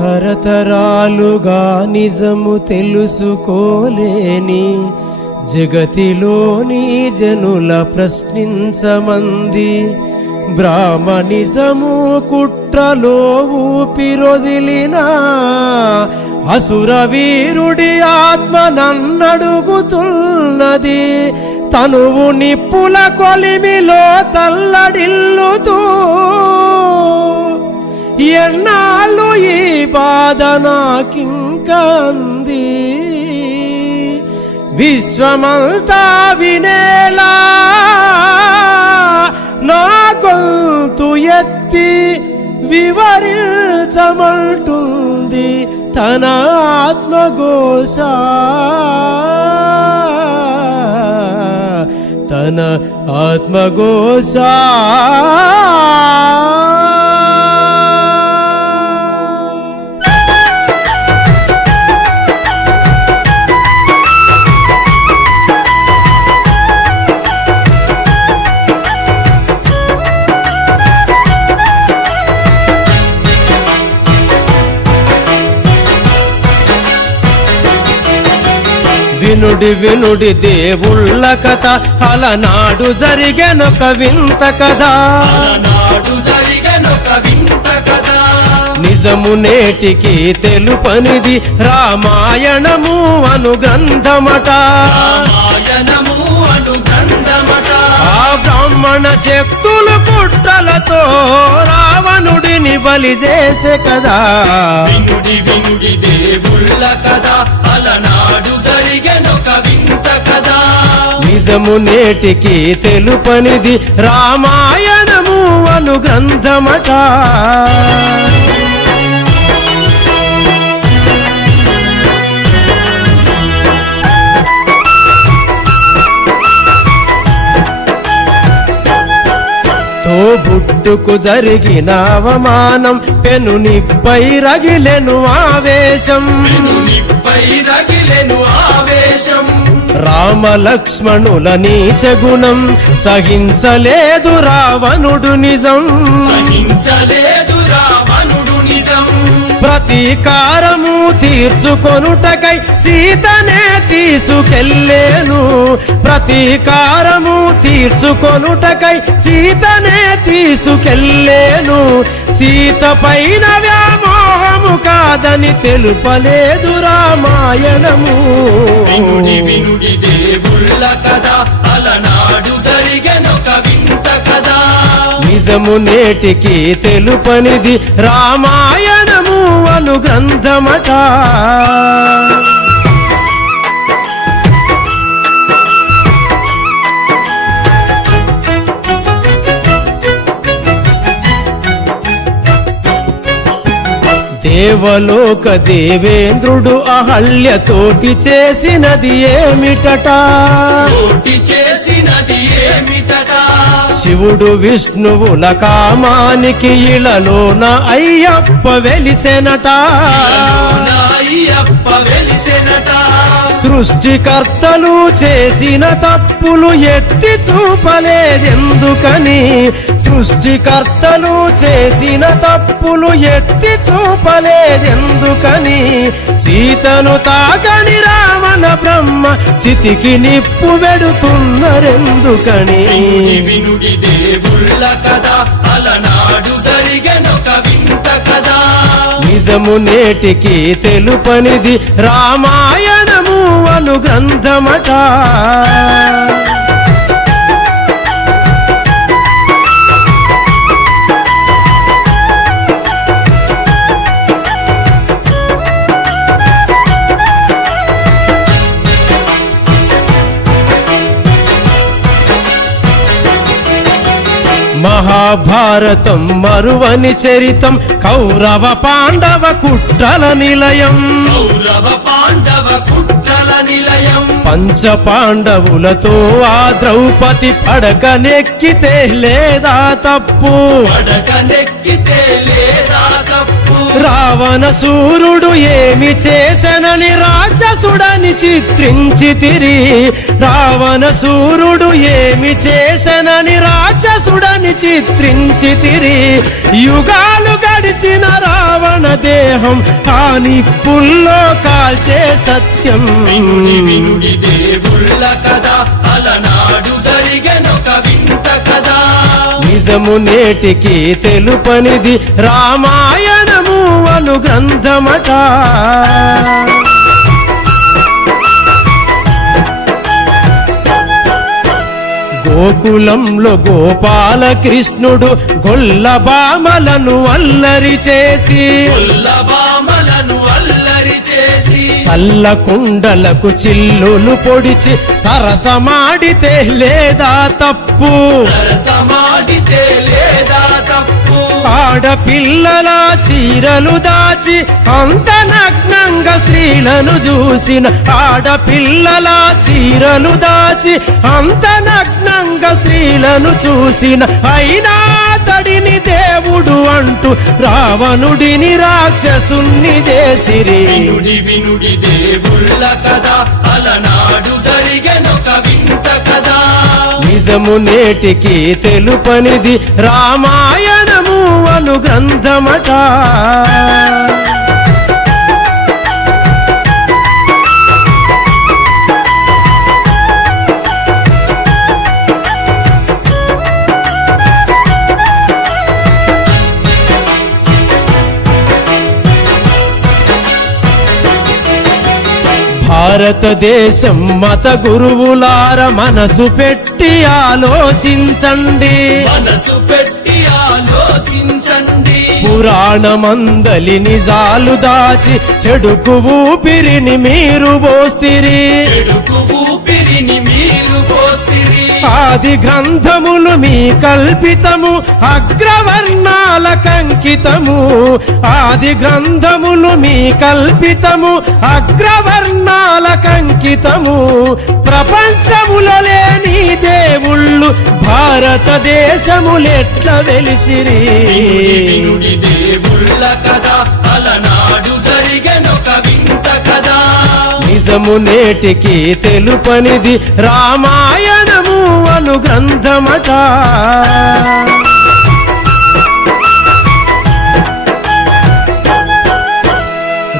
తరతరాలుగా నిజము తెలుసుకోలేని జగతిలోని జనుల ప్రశ్నించమంది బ్రాహ్మణిజము కుట్రలో ఊపిరొదిలిన అసుర వీరుడి ఆత్మ నన్నడుగుతున్నది తనువు నిప్పుల కొలిమిలో తల్లడిల్లుతూ ఎన్నాళ్ళు ఈ బాధ నాకింకా అంది విశ్వమంతా వినేలా నా గొంతు ఎత్తి వివరించమంటుంది తన ఆత్మఘోష తన ఆత్మఘోష వినుడి వినుడి దేవుళ్ళ కథ అలనాడు జరిగెనొక వింత కథ నిజము నేటికి తెలుపనిది రామాయణము అను గ్రంథమట ఆ బ్రాహ్మణ శక్తులు కుట్రలతో రావణుడిని బలి చేసే కదా వినుడి వినుడి దేవుళ్ళ కథ అలనాడు జరిగెనొక వింత కథ నిజము నేటికి తెలుపనిది రామాయణము అను గ్రంథమట తోబుట్టుకు జరిగిన అవమానం పెనునిపై రగిలెను ఆవేశం రామ లక్ష్మణుల నీచ గుణం సహించలేదు రావణుడు నిజం ప్రతీకారము తీర్చుకొనుటకై సీతనే తీసుకెళ్ళేను ప్రతీకారము తీర్చుకొనుటకై సీతనే తీసుకెళ్ళేను సీత పైన వ్యామోహము కాదని తెలుపలేదు రామాయణము వినుడి దేవుళ్ళ కథ అలనాడు జరిగెనొక వింత కథ నిజము నేటికి తెలుపనిది రామాయణము అను గ్రంథమట దేవలోక దేవేంద్రుడు అహల్యతోటి చేసినది ఏమిటట శివుడు విష్ణువుల కామానికి ఇళలోన అయ్యప్ప వెలిసెనట సృష్టికర్తలు చేసిన తప్పులు ఎత్తి చూపలేదెందుకని సృష్టికర్తలు చేసిన తప్పులు ఎత్తి చూపలేదెందుకని సీతను తాకని రావణ బ్రహ్మ చితికి నిప్పు పెడుతున్నరెందుకని వినుడి దేవుళ్ళ కథ అలనాడు జరిగెనొక వింత కథ నిజము నేటికి తెలుపనిది రామాయణము అను గ్రంథమట మహాభారతం మరువని చరితం కౌరవ పాండవ కుట్రల నిలయం పంచ పాండవులతో ఆ ద్రౌపది పడకనెక్కితే లేదా తప్పు తప్పు రావణ సూర్యుడు ఏమి చేసనని రాక్షసుడని చిత్రించితిరి రావణ సూర్యుడు ఏమి చేసనని రాక్షసుడని చిత్రించితిరి యుగాలు గడిచిన రావణ దేహం ఆ నిప్పుల్లో కాల్చే సత్యం వినుడి వినుడి దేవుళ్ళ కదా అలనాడు జరిగెనొక వింత కదా నిజము నేటికి తెలుపనిది రామాయణము అను గ్రంథమట గోకులంలో గోపాలకృష్ణుడు గొల్లబామలను అల్లరి చేసి కొల్లబామలను అల్లరి చేసి చల్ల కుండలకు చిల్లులు పొడిచి సరసమాడితే లేదా తప్పు సరసమాడితే లేదా తప్పు ఆడపిల్లల చీరలు దాచి అంత నగ్నంగా స్త్రీలను చూసిన ఆడపిల్లల చీరలు దాచి అంత నగ్నంగా స్త్రీలను చూసిన అయినా తడిని దేవుడు అంటూ రావణుడిని రాక్షసుని చేసిరి వినుడి వినుడి దేవుళ్ళ కదా అలనాడు జరిగెనొక వింత కదా నిజము నేటికి తెలుపనిది రామాయణము అను గ్రంథమట భారతదేశం మత గురువులార మనసు పెట్టి ఆలోచించండి మనసు పెట్టి ఆలోచించండి పురాణమందలి నిజాలు దాచి చెడుకు ఊపిరిని మీరు పోస్తిరి చెడుకు ఊపిరిని మీరు పోస్తిరి ఆది గ్రంథములు మీ కల్పితము అగ్రవర్ణాల కంకితము ఆది గ్రంథములు మీ కల్పితము అగ్రవర్ణాల కంకితము ప్రపంచములో లేని దేవుళ్ళు భారతదేశములెట్ల వెలిసిరి వినుడి దేవుళ్ళ కదా అలనాడు జరిగెనొక వింత కదా నిజము నేటికి తెలుపనిది రామాయణము అను గ్రంథమట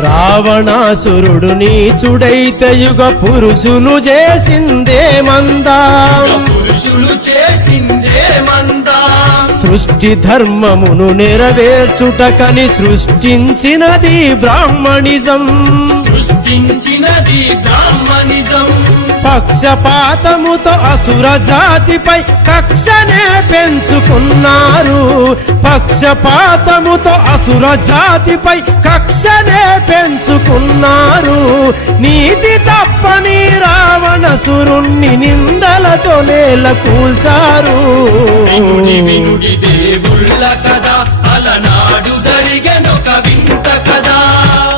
రావణాసురుడు నీచుడైతే యుగ పురుషులు చేసిందే మందా పురుషులు చేసిందే మందా సృష్టి ధర్మమును నెరవేర్చుటకని సృష్టించినది బ్రాహ్మణిజం సృష్టించినది బ్రాహ్మణిజం పక్షపాతముతో అసుర జాతిపై కక్షనే పెంచుకున్నారు పక్షపాతముతో అసుర జాతిపై కక్షనే పెంచుకున్నారు నీతి తప్పని రావణసురుణ్ణి నిందలతో నేల కూల్చారు వినుడి వినుడి దేవుళ్ళ కదా అలనాడు జరిగెనొక వింత కదా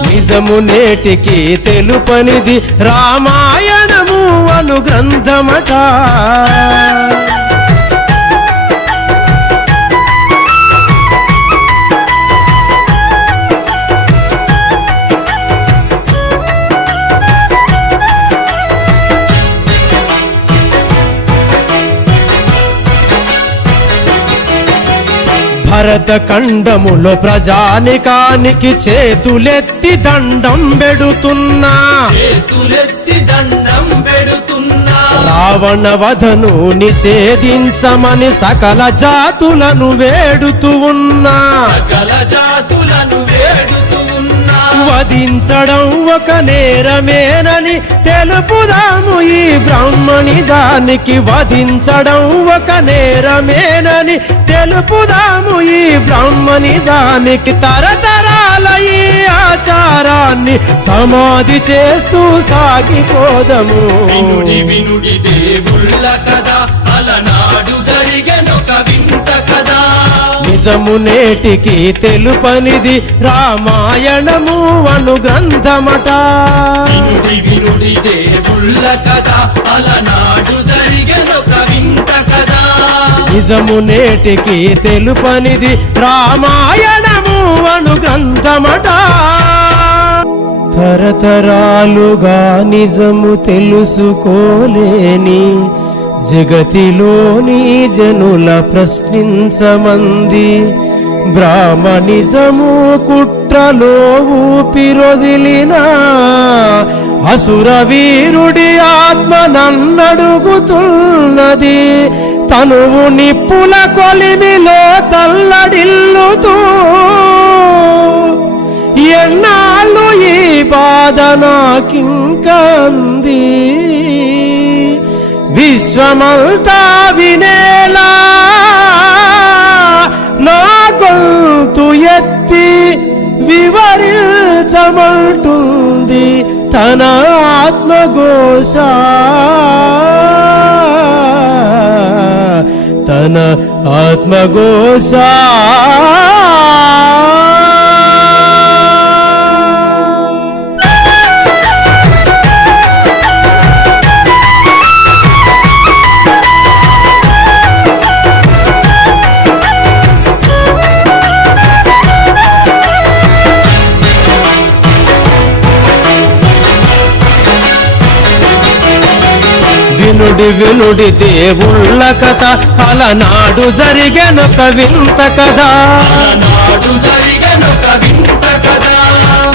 నిజము నేటికి తెలుపనిది రామాయణము అను గ్రంథమట భరత ఖండములో ప్రజానికానికి చేతులెత్తి దండం పెడుతున్నా చేతులెత్తి దండం పెడుతున్నా రావణ వధను నిషేధించమని సకల జాతులను వేడుతూ ఉన్నా సకల జాతులను వేడుతూ ఉన్నా వధించడం ఒక నేరమేనని తెలుపుదాము ఈ బ్రాహ్మణిజానికి వధించడం ఒక నేరమేనని తెలుపుదాము ఈ బ్రాహ్మణిజానికి తరతరాల ఈ ఆచారాన్ని సమాధి చేస్తూ సాగిపోదము వినుడి వినుడి దేవుళ్ళ కదా అలనాడు జరిగెనొక వింత కదా నిజము నేటికి తెలుపనిది రామాయణము అను గ్రంథమట వినుడి వినుడి దేవుళ్ళ కదా అలనాడు జరిగెనొక వింత కదా నిజము నేటికి తెలుపనిది రామాయణము అను గ్రంథమట తరతరాలుగా నిజము తెలుసుకోలేని జగతిలోని జనుల ప్రశ్నించమంది బ్రాహ్మణిజము కుట్రలో ఊపిరొదిలిన అసుర వీరుడి ఆత్మ నన్నడుగుతున్నది తనువు నిప్పుల కొలిమిలో తల్లడిల్లుతూ ఎన్నాళ్ళు ఈ బాధ నాకింకంది విశ్వమంతా వినేలా నా గొంతు ఎత్తి వివరించమంటుంది తన ఆత్మఘోష తన ఆత్మఘోష వినుడి వినుడి దేవుళ్ళ కథ అలనాడు జరిగెనొక వింత కథ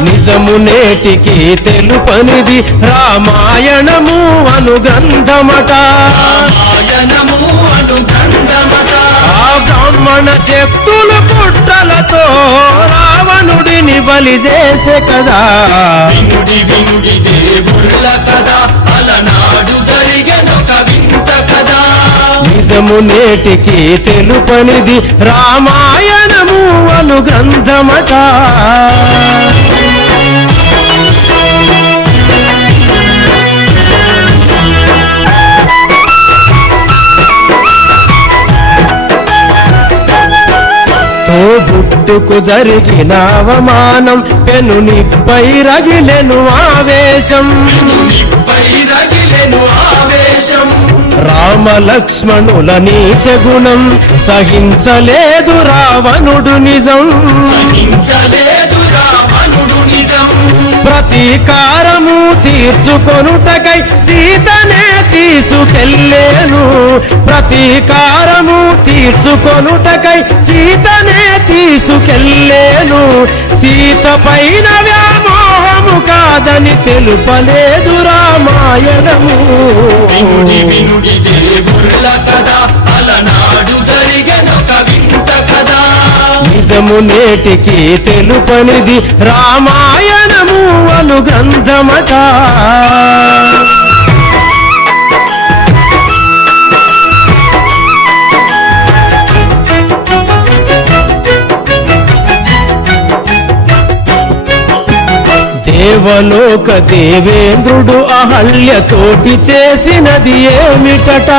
నిజము నేటికి తెలుపనిది రామాయణము అను గ్రంథమట ఆ బ్రాహ్మణ శక్తులు పుట్టలతో రావణుడిని బలి చేసే కదా వినుడి వినుడి దేవుళ్ళ కథ అలనాడు జరిగెనొక వింత కథ నిజము నేటికి తెలుపనిది రామాయణము అను గ్రంథమట తోబుట్టుకు జరిగిన అవమానం పెనునిపై రగిలెను ఆవేశం రామ లక్ష్మణుల నీచ గుణం సహించలేదు రావణుడు నిజం ప్రతీకారము తీర్చుకొనుటకై సీతనే తీసుకెళ్ళేను ప్రతీకారము తీర్చుకొనుటకై సీతనే తీసుకెళ్ళేను సీత పైన వ్యామోహము కాదని తెలుపలేదు రామాయణము వినుడి వినుడి దేవుళ్ళ కథ అలనాడు జరిగెనొక వింత కథ నిజము నేటికి తెలుపనిది రామాయణము అను గ్రంథమట దేవలోక దేవేంద్రుడు అహల్యతోటి చేసినది ఏమిటట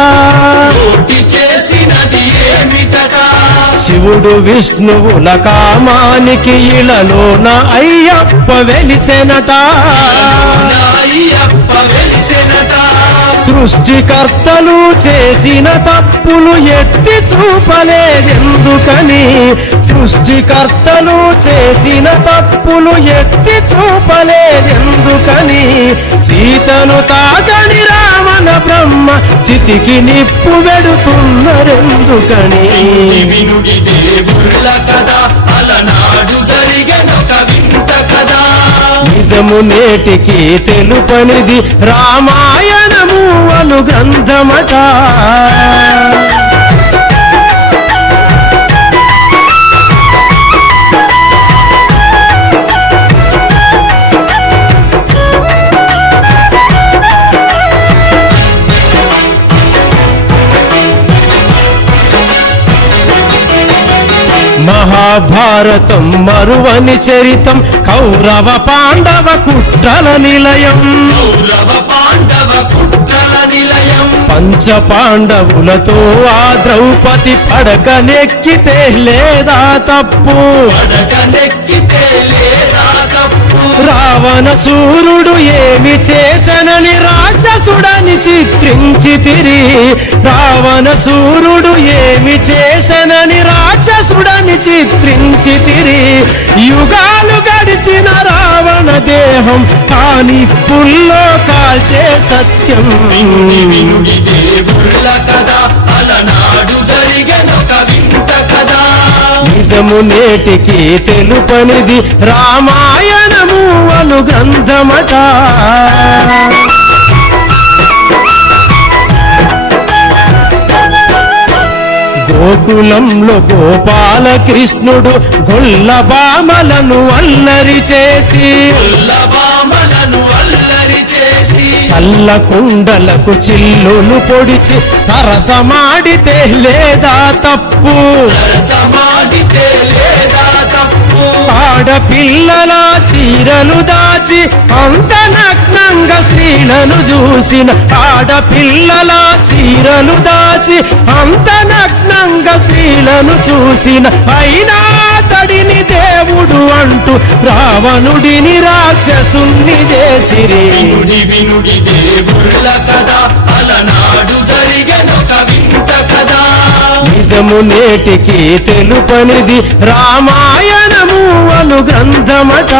శివుడు విష్ణువుల కామానికి ఇళలోన అయ్యప్ప వెలిసెనట సృష్టికర్తలు చేసిన తప్పులు ఎత్తి చూపలేదెందుకని సృష్టికర్తలు చేసిన తప్పులు ఎత్తి చూపలేదెందుకని సీతను తాకని రావణ బ్రహ్మ చితికి నిప్పు వెడుతున్నరెందుకని వినుడి దేవుళ్ళ కథ అలనాడు జరిగెనొక వింత కథ నిజము నేటికి తెలుపనిది రామాయణము అను గ్రంథమట మహాభారతం మరువని చరితం కౌరవ పాండవ కుట్రల నిలయం పంచ పాండవులతో ఆ ద్రౌపది పడకనెక్కితే లేదా తప్పు తప్పు రావణ సూర్యుడు ఏమి చేసనని రాక్షసుడని చిత్రించితిరి రావణ సూర్యుడు ఏమి చేసనని రాక్షసుడని చిత్రించితిరి యుగాలు గడిచిన రావణ దేహం ఆ నిప్పుల్లో కాల్చే సత్యం వినుడి దేవుళ్ళ కదా అలనాడు జరిగెనొక వింత కదా నిజము నేటికి తెలుపనిది రామాయణము అను గ్రంథమట గోకులంలో గోపాలకృష్ణుడు గొల్లబామలను అల్లరి చేసి బామలను అల్లరి చేసి చల్ల కుండలకు చిల్లులు పొడిచి సరసమాడితే లేదా తప్పు సరసమాడితే లేదా తప్పు ఆడపిల్లల చీరలు దాచి అంత నగ్నంగా స్త్రీలను చూసిన ఆడపిల్లల చీరలు దాచి అంత నగ్నంగా స్త్రీలను చూసిన అయినా తడిని దేవుడు అంటూ రావణుడిని రాక్షసుని చేసిరి వినుడి దేవుళ్ళ కదా అలనాడు జరిగెనొక వింత కదా నిజము నేటికి తెలుపనిది రామాయణము అను గ్రంథమట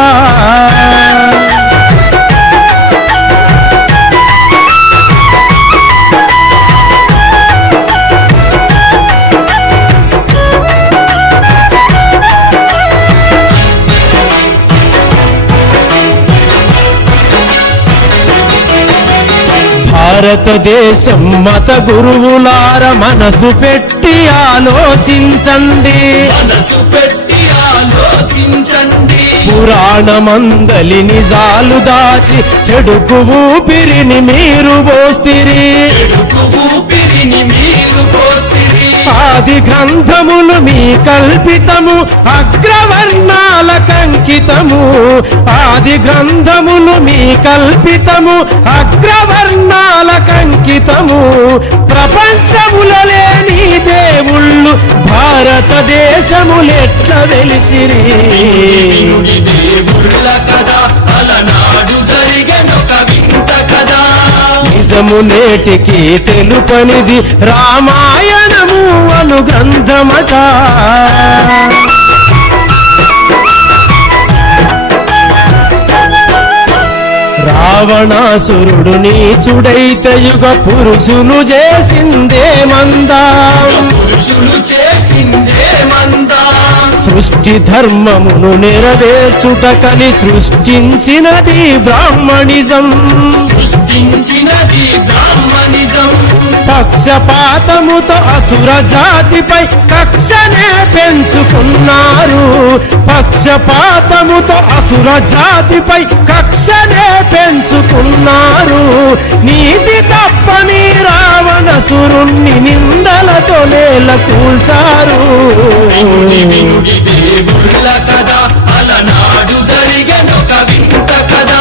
భారతదేశం మత గురువులార మనసు పెట్టి ఆలోచించండి మనసు పెట్టి ఆలోచించండి పురాణమందలి నిజాలు దాచి చెడుకు ఊపిరిని మీరు పోస్తిరి చెడుకు ఊపిరిని మీరు పోస్తిరి ఆది గ్రంథములు మీ కల్పితము అగ్రవర్ణాల కంకితము ఆది గ్రంథములు మీ కల్పితము అగ్రవర్ణాల కంకితము ప్రపంచములో లేని దేవుళ్ళు భారతదేశములెట్ల వెలిసిరి వినుడి దేవుళ్ళ కదా అలనాడు జరిగెనొక వింత కదా నిజము నేటికి తెలుపనిది రామాయణము అను గ్రంథమట రావణాసురుడు నీచుడైతే యుగ పురుషులు చేసిందే మందా పురుషులు చేసిందే మందా సృష్టి ధర్మమును నెరవేర్చుటకని సృష్టించినది బ్రాహ్మణిజం సృష్టించినది బ్రాహ్మణిజం పక్షపాతముతో అసుర జాతిపై కక్షనే పెంచుకున్నారు పక్షపాతముతో అసుర జాతిపై కక్షనే పెంచుకున్నారు నీతి తప్పని రావణసురుణ్ణి నిందలతో నేల కూల్చారు వినుడి దేవుళ్ళ కదా అలనాడు జరిగెనొక వింత కదా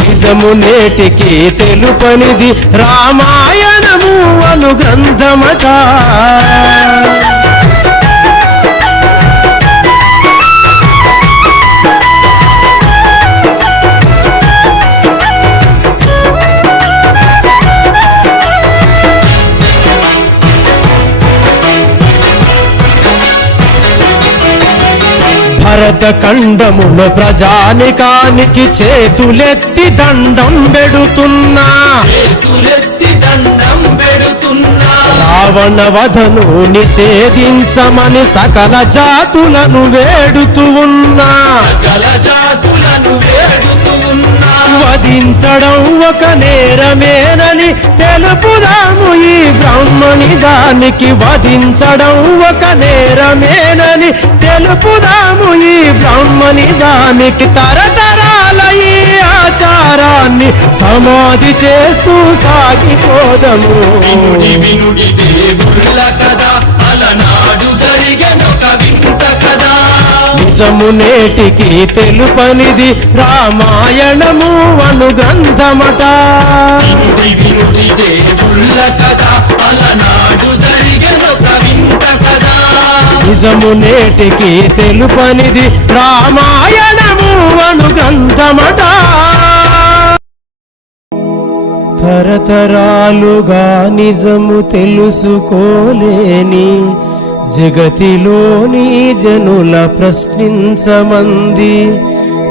నిజము నేటికి తెలుపనిది రామాయణము అను గ్రంథమట భరత ఖండములో ప్రజానికానికి చేతులెత్తి దండం పెడుతున్నా చేతులెత్తి దండం పెడుతున్నా రావణ వధను నిషేధించమని సకల జాతులను వేడుతూ ఉన్నా సకల జాతులను వేడుతూ ఉన్నా వధించడం ఒక నేరమేనని తెలుపుదాము ఈ బ్రాహ్మణిజానికి వధించడం ఒక నేరమేనని తెలుపుదాము ఈ బ్రాహ్మణిజానికి తరతరాల ఈ ఆచారాన్ని సమాధి చేస్తూ సాగిపోదము వినుడి దేవుళ్ళ కదా అలనాడు జరిగెనొక వింత కదా నిజము నేటికి తెలుపనిది రామాయణము అను గ్రంథమట వినుడి దేవుళ్ళ కదా అలనాడు జరిగెనొక వింత కదా నిజము నేటికి తెలుపనిది రామాయణము అను గ్రంథమట. తరతరాలుగా నిజము తెలుసుకోలేని జగతిలోని జనుల ప్రశ్నించమంది.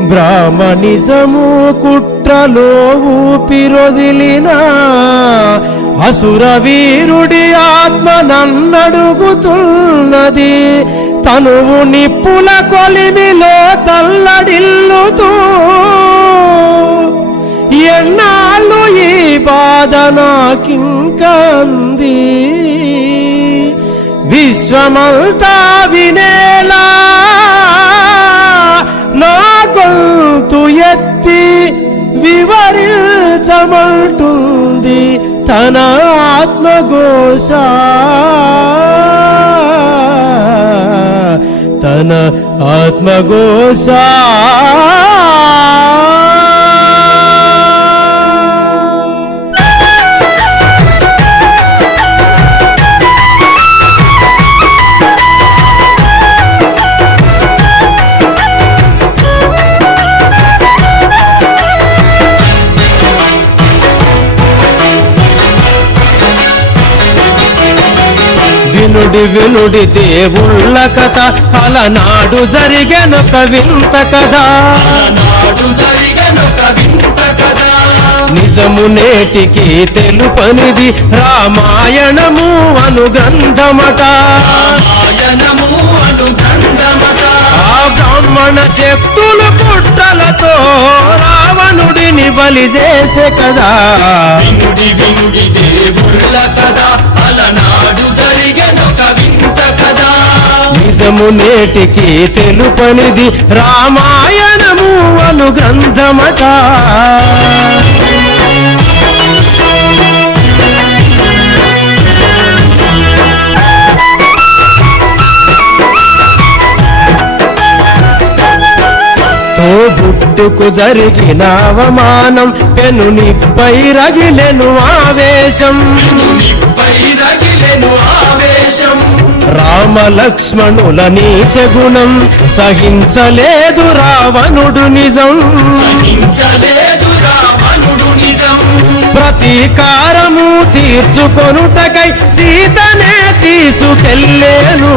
బ్రాహ్మణిజము కుట్రలో ఊపిరొదిలిన అసుర వీరుడి ఆత్మ నన్నడుగుతున్నది. తనువు నిప్పుల కొలిమిలో తల్లడిల్లుతూ ఎన్నాళ్ళు ఈ బాధ నాకింకంది. విశ్వమంతా వినేలా నా గొంతు ఎత్తి వివరించమంటుంది తన ఆత్మఘోష, తన ఆత్మఘోష. వినుడి వినుడి దేవుళ్ళ కథ, అలనాడు జరిగెనొక వింత కథ. నిజము నేటికి తెలుపనిది రామాయణము అను గ్రంథమట. ఆ బ్రాహ్మణ శక్తులు పుట్టలతో రావణుడిని బలి చేసే కదా. వినుడి వినుడి దేవుళ్ళ కథ, అలనాడు జరిగెనొక వింత కథ. నిజము నేటికి తెలుపనిది రామాయణము అను గ్రంథమట. తోబుట్టుకు జరిగిన అవమానం పెనునిపై రగిలెను ఆవేశం. రామ లక్ష్మణుల నీచ గుణం సహించలేదు రావణుడు నిజం. ప్రతీకారము తీర్చుకొనుటకై సీతనే తీసుకెళ్ళేను.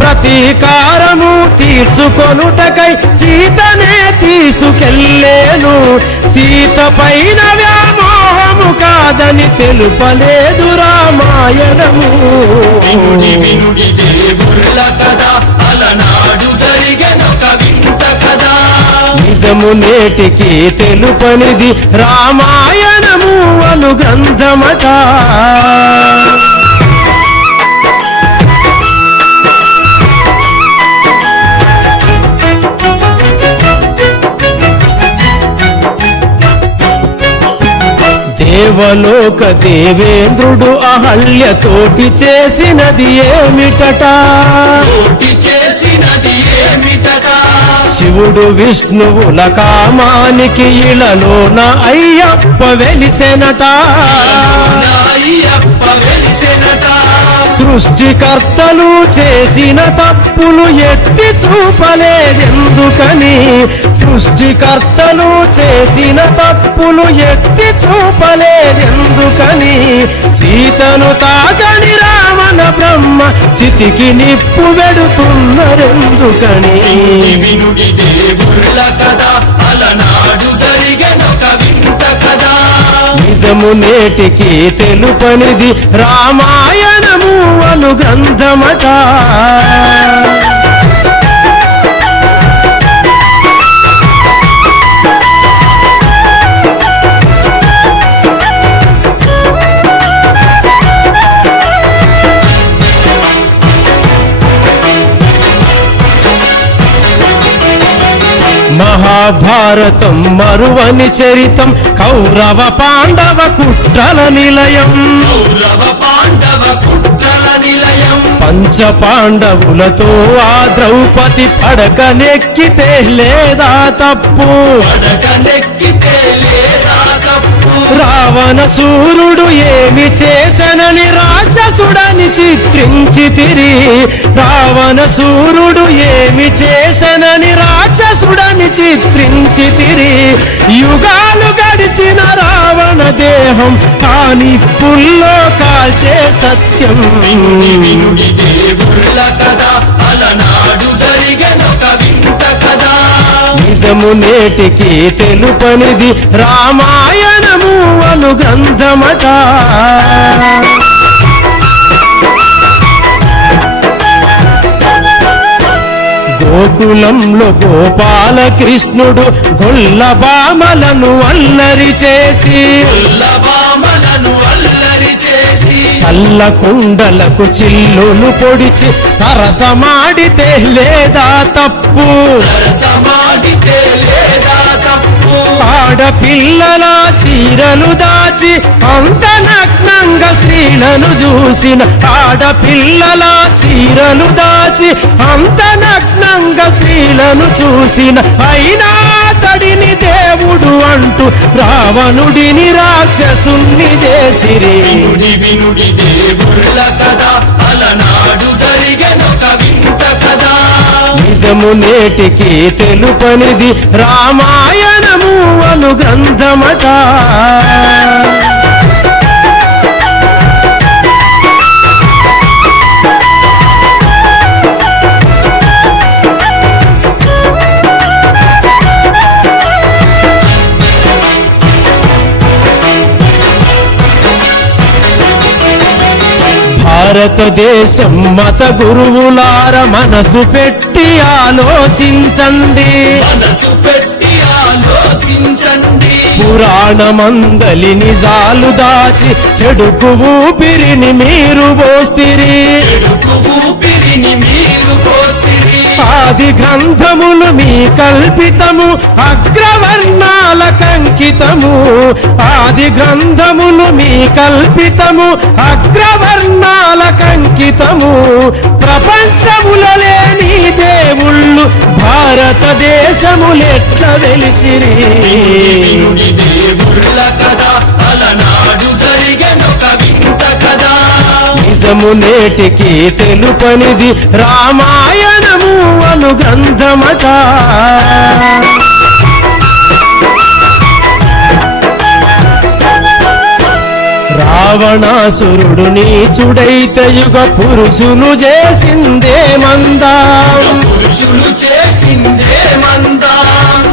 ప్రతీకారము తీర్చుకొనుటకై సీతనే తీసుకెళ్ళేను. సీత పైన వ్యామోహము కాదని తెలుపలేదు రామాయణము. వినుడి వినుడి దేవుళ్ళ కథ, అలనాడు జరిగెనొక వింత కథ. నిజము నేటికి తెలుపనిది రామాయణము అను గ్రంథమట. దేవలోక దేవేంద్రుడు అహల్యతోటి చేసినది ఏమిటట. శివుడు విష్ణువుల కామానికి ఇళలోన అయ్యప్ప వెలిసెనట. సృష్టికర్తలు చేసిన తప్పులు ఎత్తి చూపలేదెందుకని. సృష్టికర్తలు చేసిన తప్పులు ఎత్తి చూపలేదెందుకని. సీతను తాకని రావణ బ్రహ్మ చితికి నిప్పు వెడుతున్నరెందుకని. వినుడి దేవుళ్ళ కథ, అలనాడు జరిగెనొక వింత కథ. నిజము నేటికి తెలుపనిది రామాయణము అను గ్రంథమట. మహాభారతం మరువని చరితం, కౌరవ పాండవ కుట్రల నిలయం. పంచ పాండవులతో ఆ ద్రౌపది పడకనెక్కితే లేదా తప్పు. రావణ సూర్యుడు ఏమి చేసనని రాక్షస రాక్షసుడని చిత్రించితిరి. రావణ సూర్యుడు ఏమి చేసెనని రాక్షసుడని చిత్రించితిరి. యుగాలు గడిచిన రావణ దేహం ఆ నిప్పుల్లో కాల్చే సత్యం. వినుడి దేవుళ్ళ కథ అలనాడు జరిగెనొక వింత కథ. నిజము నేటికి తెలుపనిది రామాయణము అను గ్రంథమట. గోకులంలో గోపాలకృష్ణుడు గొల్లబామలను అల్లరి చేసి చల్ల కుండలకు చిల్లులు పొడిచి సరసమాడితే లేదా తప్పు. ఆడపిల్లల చీరలు దాచి అంత నగ్నంగా స్త్రీలను చూసిన. ఆడపిల్లల చీరలు దాచి అంత నగ్నంగా స్త్రీలను చూసిన. అయినా తడిని దేవుడు అంటూ రావణుడిని రాక్షసుని చేసిరి. వినుడి దేవుళ్ళ కథ అలనాడు జరిగెనొక వింత కథ. నిజము నేటికి తెలుపనిది రామాయణము అను గ్రంథమట. భారతదేశం మత గురువులార మనసు పెట్టి ఆలోచించండి. పురాణమందలి నిజాలు దాచి చెడుకు ఊపిరిని మీరు పోస్తిరి. ఆది గ్రంథములు మీ కల్పితము అగ్రవర్ణాల కంకితము. ఆది గ్రంథములు మీ కల్పితము అగ్రవర్ణాల కంకితము. ప్రపంచములో లేని దేవుళ్ళు భారతదేశములెట్ల వెలిసిరి. నిజము నేటికి తెలుపనిది రామాయణము అను గ్రంథమట. రావణాసురుడు నీచుడైతే యుగ పురుషులు చేసిందేమందా.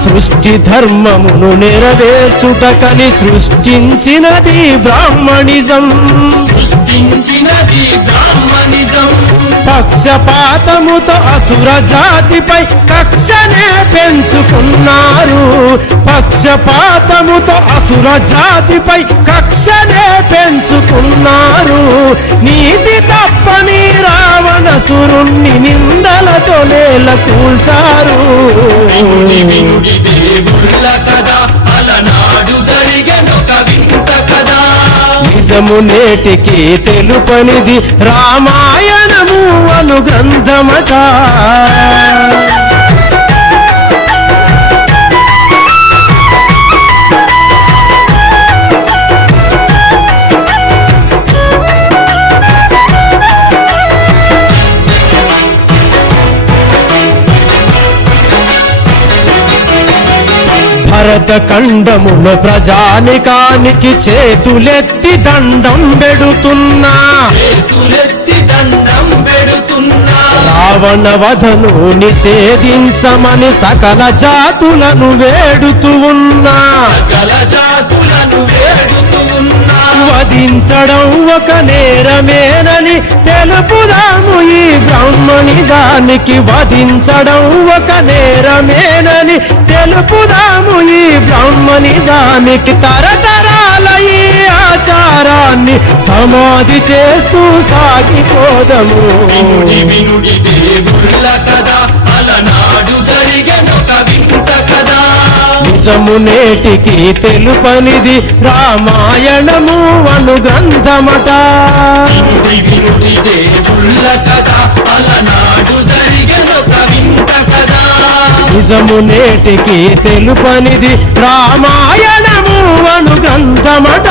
సృష్టి ధర్మమును నెరవేర్చుటకని సృష్టించినది బ్రాహ్మణిజం. పక్షపాతముతో అసుర జాతిపై కక్షనే పెంచుకున్నారు. పక్షపాతముతో అసుర జాతిపై కక్షనే పెంచుకున్నారు. నీతి తప్పని రావణసురుణ్ణి నిందలతో నేల కూల్చారు. నిజము నేటికి తెలుపనిది రామాయణము అను గ్రంథమట. భరత ఖండములో ప్రజానికానికి చేతులెత్తి దండం పెడుతున్నా. రావణ వధను నిషేధించమని సకల జాతులను వేడుతూ ఉన్నా. వధించడం ఒక నేరమేనని తెలుపుదాము ఈ బ్రాహ్మణిజానికి. వధించడం ఒక నేరమేనని తెలుపుదాము ఈ బ్రాహ్మణిజానికి. తరతరాల ఈ ఆచారాన్ని సమాధి చేస్తూ సాగిపోదము. నిజము నేటికి తెలుపనిది రామాయణము అను గ్రంథమట. నిజము నేటికి తెలుపనిది రామాయణము అను గ్రంథమట.